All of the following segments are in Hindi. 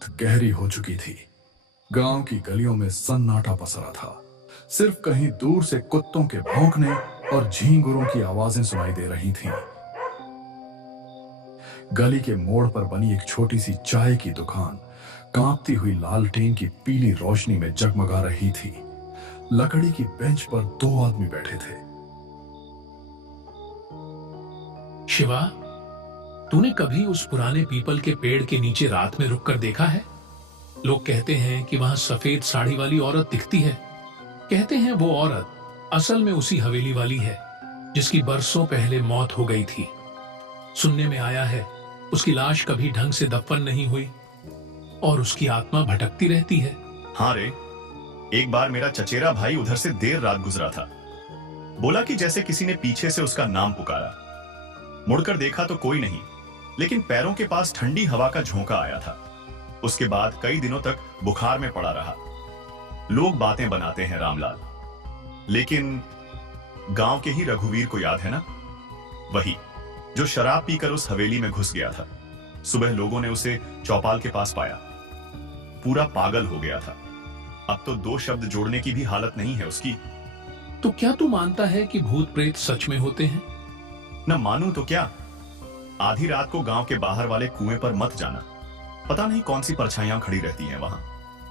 रात गहरी हो चुकी थी। गांव की गलियों में सन्नाटा पसरा था। सिर्फ कहीं दूर से कुत्तों के भौंकने और झींगुरों की आवाजें सुनाई दे रही थीं। गली के मोड़ पर बनी एक छोटी सी चाय की दुकान कांपती हुई लालटेन की पीली रोशनी में जगमगा रही थी। लकड़ी की बेंच पर 2 आदमी बैठे थे। शिवा, तूने कभी उस पुराने पीपल के पेड़ के नीचे रात में रुककर देखा है? लोग कहते हैं कि वहां सफेद साड़ी वाली औरत दिखती है। कहते हैं वो औरत असल में उसी हवेली वाली है जिसकी बरसों पहले मौत हो गई थी। सुनने में आया है उसकी लाश कभी ढंग से दफन नहीं हुई और उसकी आत्मा भटकती रहती है। हाँ रे, एक बार मेरा चचेरा भाई उधर से देर रात गुजरा था। बोला कि जैसे किसी ने पीछे से उसका नाम पुकारा। मुड़कर देखा तो कोई नहीं, लेकिन पैरों के पास ठंडी हवा का झोंका आया था। उसके बाद कई दिनों तक बुखार में पड़ा रहा। लोग बातें बनाते हैं रामलाल, लेकिन गांव के ही रघुवीर को याद है ना? वही जो शराब पीकर उस हवेली में घुस गया था। सुबह लोगों ने उसे चौपाल के पास पाया। पूरा पागल हो गया था। अब तो 2 शब्द जोड़ने की भी हालत नहीं है उसकी। तो क्या तू मानता है कि भूत प्रेत सच में होते हैं? न मानूं तो क्या। आधी रात को गांव के बाहर वाले कुएं पर मत जाना। पता नहीं कौन सी परछाइयां खड़ी रहती हैं वहां।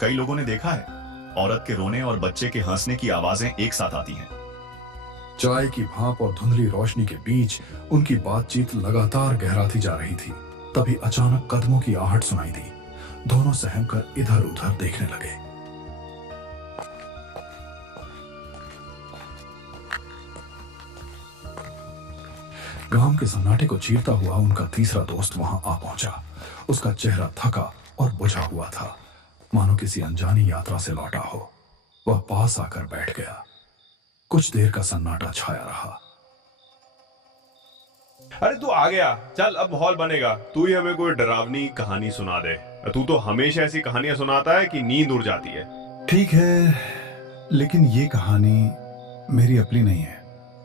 कई लोगों ने देखा है, औरत के रोने और बच्चे के हंसने की आवाजें एक साथ आती हैं। चाय की भाप और धुंधली रोशनी के बीच उनकी बातचीत लगातार गहराती जा रही थी। तभी अचानक कदमों की आहट सुनाई दी। दोनों सहमकर इधर उधर देखने लगे। गांव के सन्नाटे को चीरता हुआ उनका तीसरा दोस्त वहां आ पहुंचा। उसका चेहरा थका और बुझा हुआ था, मानो किसी अनजानी यात्रा से लौटा हो। वह पास आकर बैठ गया। कुछ देर का सन्नाटा छाया रहा। अरे तू आ गया, चल अब माहौल बनेगा। तू ही हमें कोई डरावनी कहानी सुना दे। तू तो हमेशा ऐसी कहानियां सुनाता है कि नींद उड़ जाती है। ठीक है, लेकिन ये कहानी मेरी अपनी नहीं है।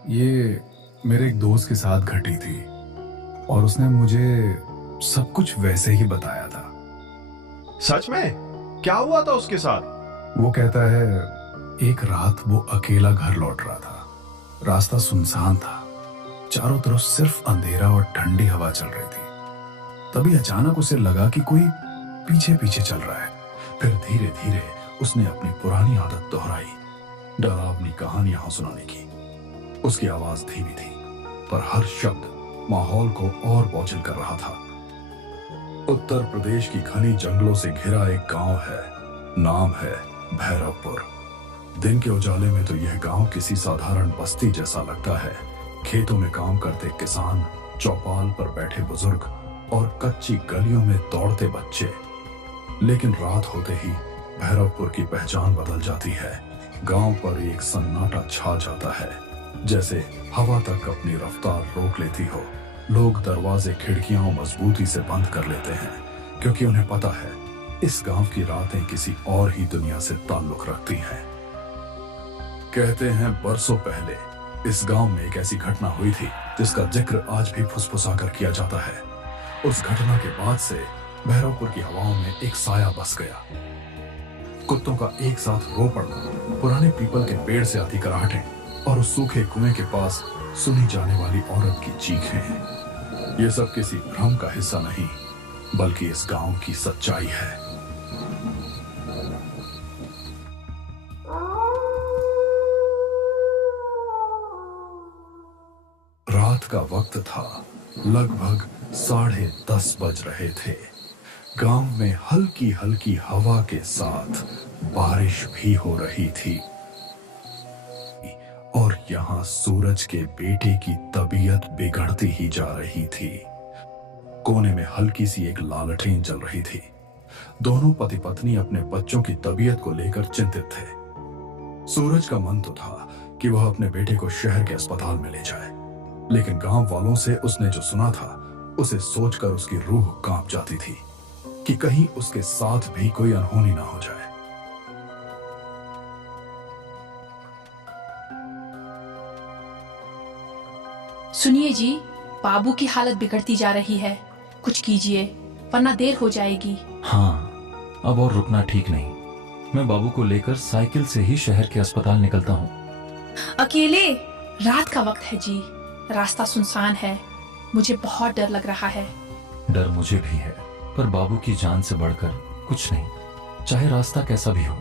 ये मेरे एक दोस्त के साथ घटी थी और उसने मुझे सब कुछ वैसे ही बताया था। सच में? क्या हुआ था उसके साथ? वो कहता है एक रात वो अकेला घर लौट रहा था। रास्ता सुनसान था, चारों तरफ सिर्फ अंधेरा और ठंडी हवा चल रही थी। तभी अचानक उसे लगा कि कोई पीछे पीछे चल रहा है। फिर धीरे धीरे उसने अपनी पुरानी आदत दोहराई, डरावनी कहानियां सुनाने की। उसकी आवाज धीमी थी, पर हर शब्द माहौल को और बोझिल कर रहा था। उत्तर प्रदेश की घनी जंगलों से घिरा एक गांव है। नाम है भैरवपुर। दिन के उजाले में तो यह गांव किसी साधारण बस्ती जैसा लगता है। खेतों में काम करते किसान, चौपाल पर बैठे बुजुर्ग और कच्ची गलियों में दौड़ते बच्चे। लेकिन रात होते ही भैरवपुर की पहचान बदल जाती है। गांव पर एक सन्नाटा छा जाता है, जैसे हवा तक अपनी रफ्तार रोक लेती हो। लोग दरवाजे खिड़कियां मजबूती से बंद कर लेते हैं, क्योंकि उन्हें पता है इस गांव की रातें किसी और ही दुनिया से ताल्लुक रखती हैं। कहते हैं बरसों पहले इस गांव में एक ऐसी घटना हुई थी जिसका जिक्र आज भी फुसफुसाकर किया जाता है। उस घटना के बाद से भैरवपुर की हवाओं में एक साया बस गया। कुत्तों का एक साथ रो पड़ना, पुराने पीपल के पेड़ से आती कराहटें और उस सूखे कुएं के पास सुनी जाने वाली औरत की चीखें। ये सब किसी भ्रम का हिस्सा नहीं, बल्कि इस गांव की सच्चाई है। रात का वक्त था। लगभग 10:30 बज रहे थे। गांव में हल्की हल्की हवा के साथ बारिश भी हो रही थी और यहाँ सूरज के बेटे की तबीयत बिगड़ती ही जा रही थी। कोने में हल्की सी एक लालटेन जल रही थी। दोनों पति पत्नी अपने बच्चों की तबीयत को लेकर चिंतित थे। सूरज का मन तो था कि वह अपने बेटे को शहर के अस्पताल में ले जाए, लेकिन गांव वालों से उसने जो सुना था उसे सोचकर उसकी रूह कांप जाती थी कि कहीं उसके साथ भी कोई अनहोनी ना हो जाए। सुनिए जी, बाबू की हालत बिगड़ती जा रही है। कुछ कीजिए, वरना देर हो जाएगी। हाँ, अब और रुकना ठीक नहीं। मैं बाबू को लेकर साइकिल से ही शहर के अस्पताल निकलता हूँ। अकेले? रात का वक्त है जी, रास्ता सुनसान है, मुझे बहुत डर लग रहा है। डर मुझे भी है, पर बाबू की जान से बढ़कर कुछ नहीं। चाहे रास्ता कैसा भी हो,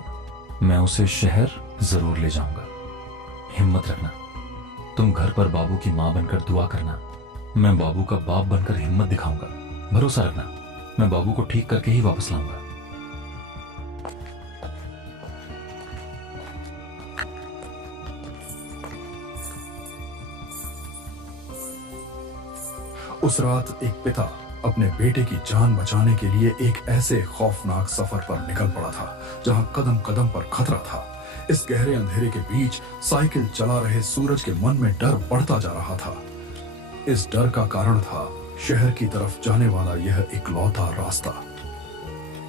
मैं उसे शहर जरूर ले जाऊंगा। हिम्मत रखना। तुम घर पर बाबू की माँ बनकर दुआ करना। मैं बाबू का बाप बनकर हिम्मत दिखाऊंगा। भरोसा रखना, मैं बाबू को ठीक करके ही वापस लाऊंगा। उस रात एक पिता अपने बेटे की जान बचाने के लिए एक ऐसे खौफनाक सफर पर निकल पड़ा था जहां कदम कदम पर खतरा था। इस गहरे अंधेरे के बीच साइकिल चला रहे सूरज के मन में डर बढ़ता जा रहा था। इस डर का कारण था शहर की तरफ जाने वाला यह इकलौता रास्ता।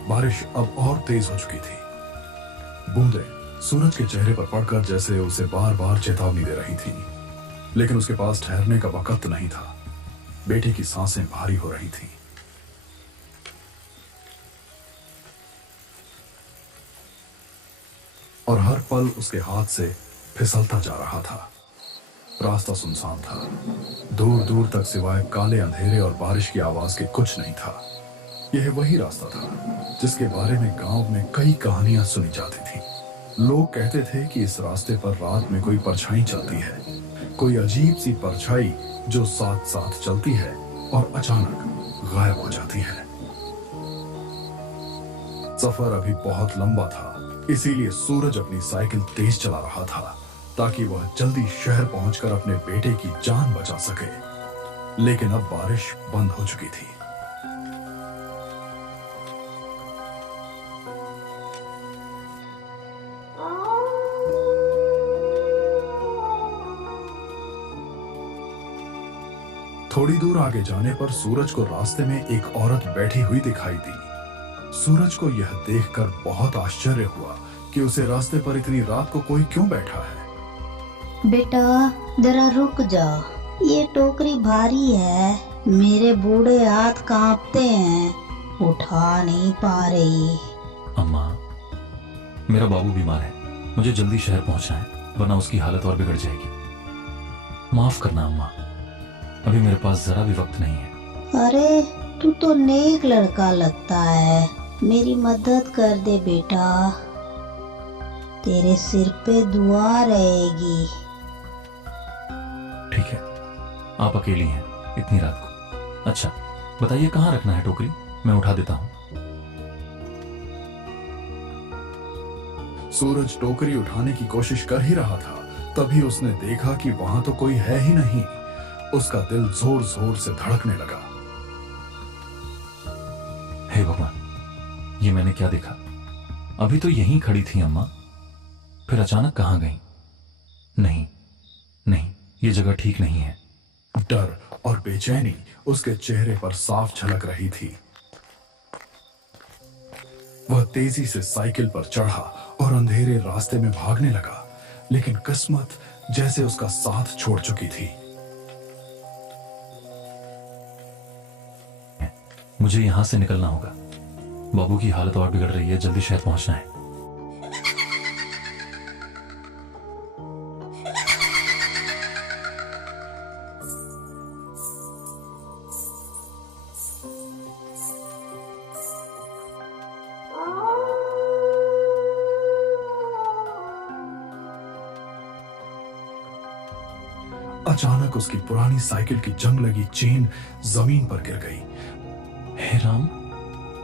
बारिश अब और तेज हो चुकी थी। बूंदें सूरज के चेहरे पर पड़कर जैसे उसे बार बार चेतावनी दे रही थी, लेकिन उसके पास ठहरने का वक्त नहीं था। बेटे की सांसें भारी हो रही थीं। और हर पल उसके हाथ से फिसलता जा रहा था। रास्ता सुनसान था। दूर दूर तक सिवाय काले अंधेरे और बारिश की आवाज के कुछ नहीं था। यह वही रास्ता था जिसके बारे में गांव में कई कहानियां सुनी जाती थी। लोग कहते थे कि इस रास्ते पर रात में कोई परछाई चलती है, कोई अजीब सी परछाई जो साथ साथ चलती है और अचानक गायब हो जाती है। सफर अभी बहुत लंबा था, इसीलिए सूरज अपनी साइकिल तेज चला रहा था ताकि वह जल्दी शहर पहुंचकर अपने बेटे की जान बचा सके। लेकिन अब बारिश बंद हो चुकी थी। थोड़ी दूर आगे जाने पर सूरज को रास्ते में एक औरत बैठी हुई दिखाई दी। सूरज को यह देखकर बहुत आश्चर्य हुआ कि उसे रास्ते पर इतनी रात को कोई क्यों बैठा है। बेटा जरा रुक जा, ये टोकरी भारी है, मेरे बूढ़े हाथ कांपते हैं, उठा नहीं पा रही। अम्मा, मेरा बाबू बीमार है, मुझे जल्दी शहर पहुंचना है, वरना उसकी हालत और बिगड़ जाएगी। माफ करना अम्मा, अभी मेरे पास जरा भी वक्त नहीं है। अरे तू तो नेक लड़का लगता है, मेरी मदद कर दे बेटा, तेरे सिर पे दुआ रहेगी। ठीक है, आप अकेली हैं इतनी रात को। अच्छा बताइए कहाँ रखना है टोकरी, मैं उठा देता हूँ। सूरज टोकरी उठाने की कोशिश कर ही रहा था, तभी उसने देखा कि वहां तो कोई है ही नहीं। उसका दिल जोर जोर से धड़कने लगा। हे भगवान, ये मैंने क्या देखा? अभी तो यहीं खड़ी थी अम्मा, फिर अचानक कहां गई? नहीं नहीं, ये जगह ठीक नहीं है। डर और बेचैनी उसके चेहरे पर साफ झलक रही थी। वह तेजी से साइकिल पर चढ़ा और अंधेरे रास्ते में भागने लगा, लेकिन किस्मत जैसे उसका साथ छोड़ चुकी थी। मुझे यहां से निकलना होगा, बाबू की हालत और बिगड़ रही है, जल्दी शहर पहुंचना है। अचानक उसकी पुरानी साइकिल की जंग लगी चेन जमीन पर गिर गई। हे राम,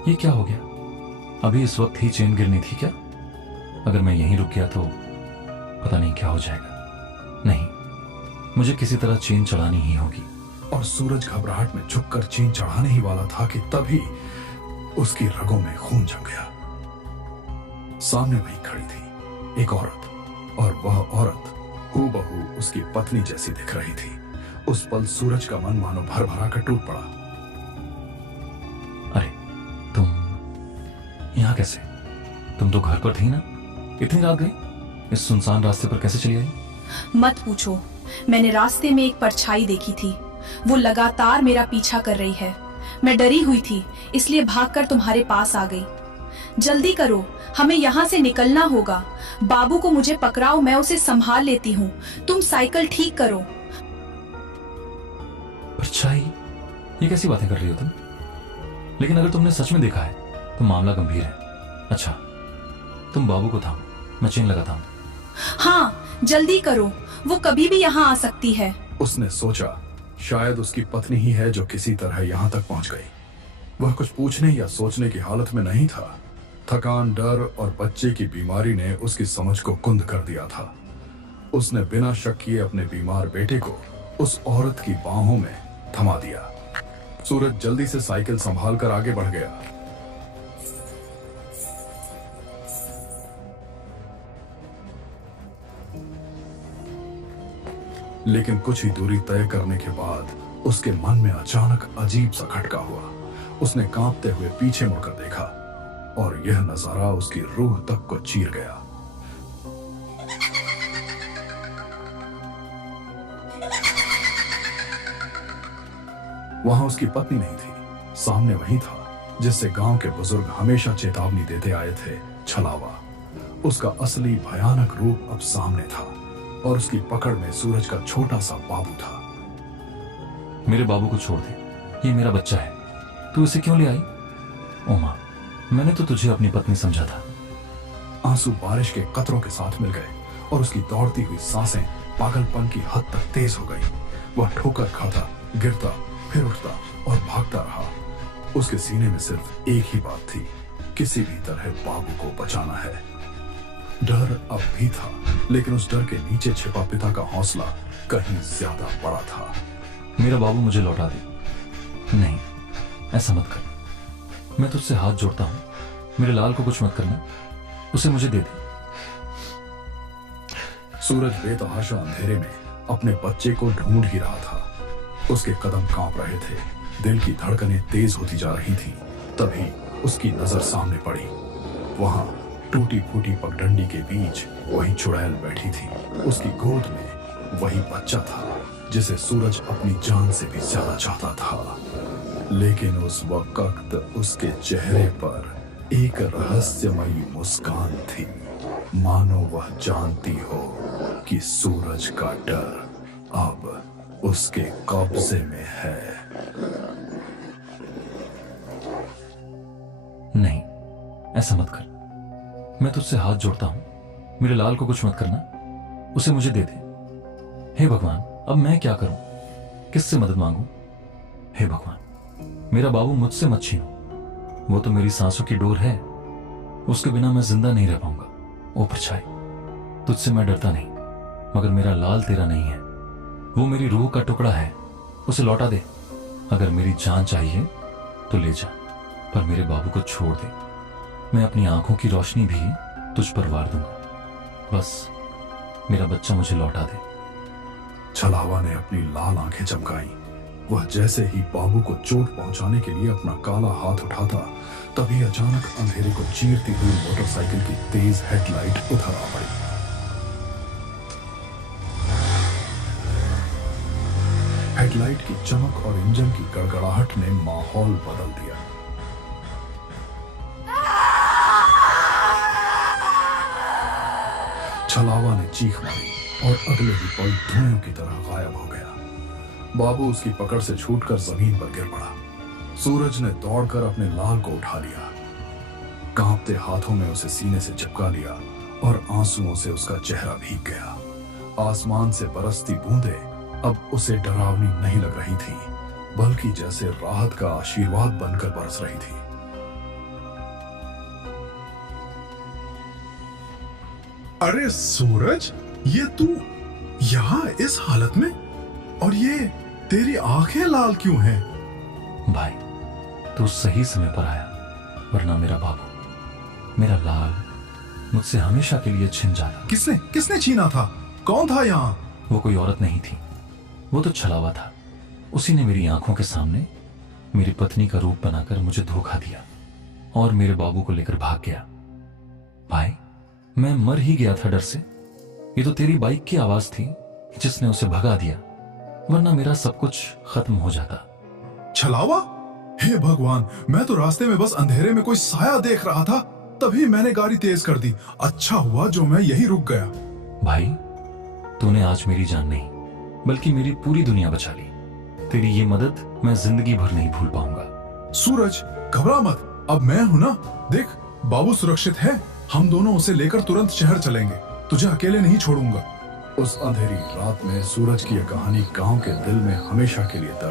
ये क्या हो गया? अभी इस वक्त ही चेन गिरनी थी क्या? अगर मैं यहीं रुक गया तो पता नहीं क्या हो जाएगा। नहीं, मुझे किसी तरह चेन चढ़ानी ही होगी। और सूरज घबराहट में झुककर चेन चढ़ाने ही वाला था कि तभी उसकी रगों में खून जम गया। सामने वही खड़ी थी एक औरत, और वह औरत हूबहू उसकी पत्नी जैसी दिख रही थी। उस पल सूरज का मन मानो भर भरा कर टूट पड़ा। अरे तुम यहाँ कैसे? तुम तो घर पर थी ना, इतनी रात गई? इस सुनसान रास्ते पर कैसे चली आई? मत पूछो, मैंने रास्ते में एक परछाई देखी थी, वो लगातार मेरा पीछा कर रही है। मैं डरी हुई थी, इसलिए भागकर तुम्हारे पास आ गई। जल्दी करो, हमें यहाँ से निकलना होगा। बाबू को मुझे पकड़ाओ, मैं उसे संभाल लेती हूँ। तुम साइकिल ठीक करो। परछाई, ये कैसी बातें कर रही हो तुम? लेकिन अगर तुमने सच में देखा है तो मामला गंभीर है। अच्छा, तुम बाबू को थामो, मैं चेन लगाता हूँ। हाँ, जल्दी करो, वो कभी भी यहाँ आ सकती है। उसने सोचा शायद उसकी पत्नी ही है जो किसी तरह यहाँ तक पहुंच गई। वह कुछ पूछने या सोचने की हालत में नहीं था। थकान, डर और बच्चे की बीमारी ने उसकी समझ को कुंद कर दिया था। उसने बिना शक किए अपने बीमार बेटे को उस औरत की बाहों में थमा दिया। सूरज जल्दी से साइकिल संभाल कर आगे बढ़ गया। लेकिन कुछ ही दूरी तय करने के बाद उसके मन में अचानक अजीब सा खटका हुआ। उसने कांपते हुए पीछे मुड़कर देखा और यह नजारा उसकी रूह तक को चीर गया। वहां उसकी पत्नी नहीं थी, सामने वही था जिससे गांव के बुजुर्ग हमेशा चेतावनी देते आए थे, छलावा। उसका असली भयानक रूप अब सामने था और उसकी पकड़ में सूरज का छोटा सा बाबू था। मेरे बाबू को छोड़ दे, ये मेरा बच्चा है, तू इसे क्यों ले आई? ओ माँ, मैंने तो तुझे अपनी पत्नी समझा था। आंसू बारिश के कतरों के साथ मिल गए और उसकी दौड़ती हुई सांसें पागलपन की हद तक तेज हो गई। वह ठोकर खाता, गिरता, फिर उठता और भागता रहा। उसके सीने में सिर्फ एक ही बात थी, किसी भी तरह बाबू को बचाना है। डर अब भी था, लेकिन उस डर के नीचे छिपा पिता का हौसला कहीं ज्यादा बड़ा था। मेरा बाबू मुझे लौटा दे। नहीं, ऐसा मत कर, मैं तुझसे हाथ जोड़ता हूं, मेरे लाल को कुछ मत करना, उसे मुझे दे दे। सूरज बेतहाशा अंधेरे में अपने बच्चे को ढूंढ ही रहा था। उसके कदम कांप रहे थे, दिल की धड़कनें तेज होती जा रही थीं। तभी उसकी नजर सामने पड़ी। वहां टूटी फूटी पगडंडी के बीच वही चुड़ैल बैठी थी। उसकी गोद में वही बच्चा था जिसे सूरज अपनी जान से भी ज्यादा चाहता था। लेकिन उस वक्त उसके चेहरे पर एक रहस्यमयी मुस्कान थी, मानो वह जानती हो कि सूरज का डर अब उसके कब्जे में है। नहीं, ऐसा मत कर, मैं तुझसे हाथ जोड़ता हूं, मेरे लाल को कुछ मत करना, उसे मुझे दे दे। हे भगवान, अब मैं क्या करूं? किससे मदद मांगूं? हे भगवान, मेरा बाबू मुझसे मत छीनो, वो तो मेरी सांसों की डोर है, उसके बिना मैं जिंदा नहीं रह पाऊंगा। ओ परछाई, तुझसे मैं डरता नहीं, मगर मेरा लाल तेरा नहीं है, वो मेरी रूह का टुकड़ा है, उसे लौटा दे। अगर मेरी जान चाहिए तो ले जा, पर मेरे बाबू को छोड़ दे। मैं अपनी आंखों की रोशनी भी तुझ पर वार दूंगा, बस मेरा बच्चा मुझे लौटा दे। छलावा ने अपनी लाल आंखें चमकाई। वह जैसे ही बाबू को चोट पहुंचाने के लिए अपना काला हाथ उठाता, तभी अचानक अंधेरे को चीरती हुई मोटरसाइकिल की तेज हेडलाइट उधर आ पड़ी। हेडलाइट की चमक और इंजन की गड़गड़ाहट ने माहौल बदल दिया। छलावा ने चीख मारी और अगले ही पल धुएं की तरह गायब हो गया। बाबू उसकी पकड़ से छूटकर जमीन पर गिर पड़ा। सूरज ने दौड़कर अपने लाल को उठा लिया, कांपते हाथों में उसे सीने से चिपका लिया और आंसुओं से उसका चेहरा भीग गया। आसमान से बरसती बूंदें अब उसे डरावनी नहीं लग रही थी, बल्कि जैसे राहत का आशीर्वाद बनकर बरस रही थी। अरे सूरज, ये तू यहाँ इस हालत में, और ये तेरी आंखें लाल क्यों हैं? भाई, तू सही समय पर आया, वरना मेरा बाबू, मेरा लाल मुझसे हमेशा के लिए छिन जाता। किसने छीना था? कौन था यहाँ? वो कोई औरत नहीं थी, वो तो छलावा था। उसी ने मेरी आंखों के सामने मेरी पत्नी का रूप बनाकर मुझे धोखा दिया और मेरे बाबू को लेकर भाग गया। भाई, मैं मर ही गया था डर से। ये तो तेरी बाइक की आवाज थी जिसने उसे भगा दिया, वरना मेरा सब कुछ खत्म हो जाता। छलावा? हे भगवान, मैं तो रास्ते में बस अंधेरे में कोई साया देख रहा था, तभी मैंने गाड़ी तेज कर दी। अच्छा हुआ जो मैं यही रुक गया। भाई, तूने आज मेरी जान नहीं बल्कि मेरी पूरी दुनिया बचा ली। तेरी ये मदद मैं जिंदगी भर नहीं भूल पाऊंगा। सूरज, घबरा मत, अब मैं हूं ना। देख, बाबू सुरक्षित है। हम दोनों उसे लेकर तुरंत शहर चलेंगे। तुझे अकेले नहीं छोड़ूंगा। उस अंधेरी रात में सूरज की यह कहानी गांव के दिल में हमेशा के लिए दर्ज